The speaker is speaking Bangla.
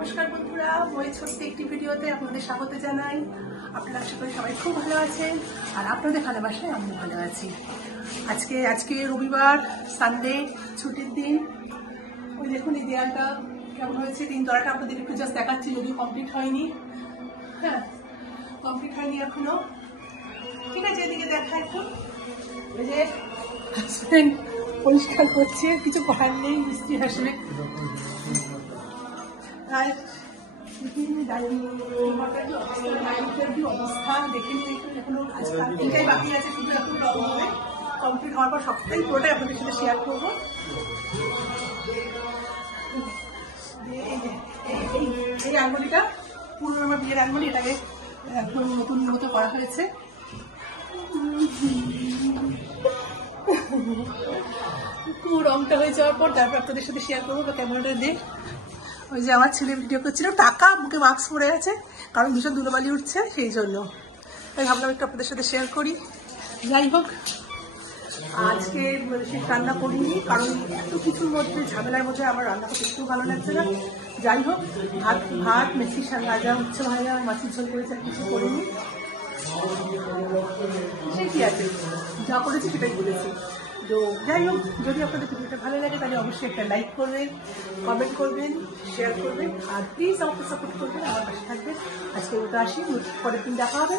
নমস্কার বন্ধুরা, মই ছোট্ট একটি ভিডিওতে আপনাদের স্বাগত জানাই। আপনারা আশা করি সবাই খুব ভালো আছেন, আর আপনাদের ভালোবাসায় আমিও ভালো আছি। আজকে রবিবার, সানডে, ছুটির দিন। ওই দেখুন এই দেয়ালটা কেমন হয়েছে, তিনতলাটা আপনাদের একটু জাস্ট দেখাচ্ছি, যদিও কমপ্লিট হয়নি। হ্যাঁ, কমপ্লিট হয়নি এখনো। ঠিক আছে, এদিকে দেখা একটু। ওই যে হাজবেন্ড পরিষ্কার করছে, কিছু করার নেই, মিস্ত্রি আসলে। আর অবস্থা দেখে নিন, এখনো তিনটাই বাকি আছে, শুধু এখন রং হবে। কমপ্লিট হওয়ার পর সবটাই পুরোটাই আপনাদের সাথে শেয়ার করবো। এই আঙ্গুলিটা পুরো আমার বিয়ের আঙ্গুলি, এটাকে একদম নতুন মতো করা হয়েছে। পুরো রংটা হয়ে যাওয়ার পর তারপর আপনাদের সাথে শেয়ার করবো। বা ক্যামেরাটা দিয়ে ওই যে আমার ছেলে ভিডিও করছিল, টাকা মুখে মাস্ক পরে আছে, কারণ ভীষণ ধুলোবালি উঠছে, সেই জন্য তাই ভাবলাম একটু আপনাদের সাথে শেয়ার করি। যাই হোক, আজকে সেই রান্না করিনি, কারণ এত কিছুর মধ্যে, ঝামেলার মধ্যে আমার রান্না করতে একটু ভালো লাগছে না। যাই হোক, ভাত মেথি শাক ভাজা, উচ্ছে ভাজা, মাছের ঝোল করেছে, আর কিছু করিনি। সে কি আছে, যা করেছি সেটাই বলেছি। তো যাই হোক, যদি আপনাদের ভিডিওটা ভালো লাগে তাহলে অবশ্যই একটা লাইক করবেন, কমেন্ট করবেন, শেয়ার করবেন, আর প্লিজ আমাকে সাপোর্ট করবেন, আমার পাশে থাকবেন। আজকে ওটা আসি, পরের দিন দেখা হবে।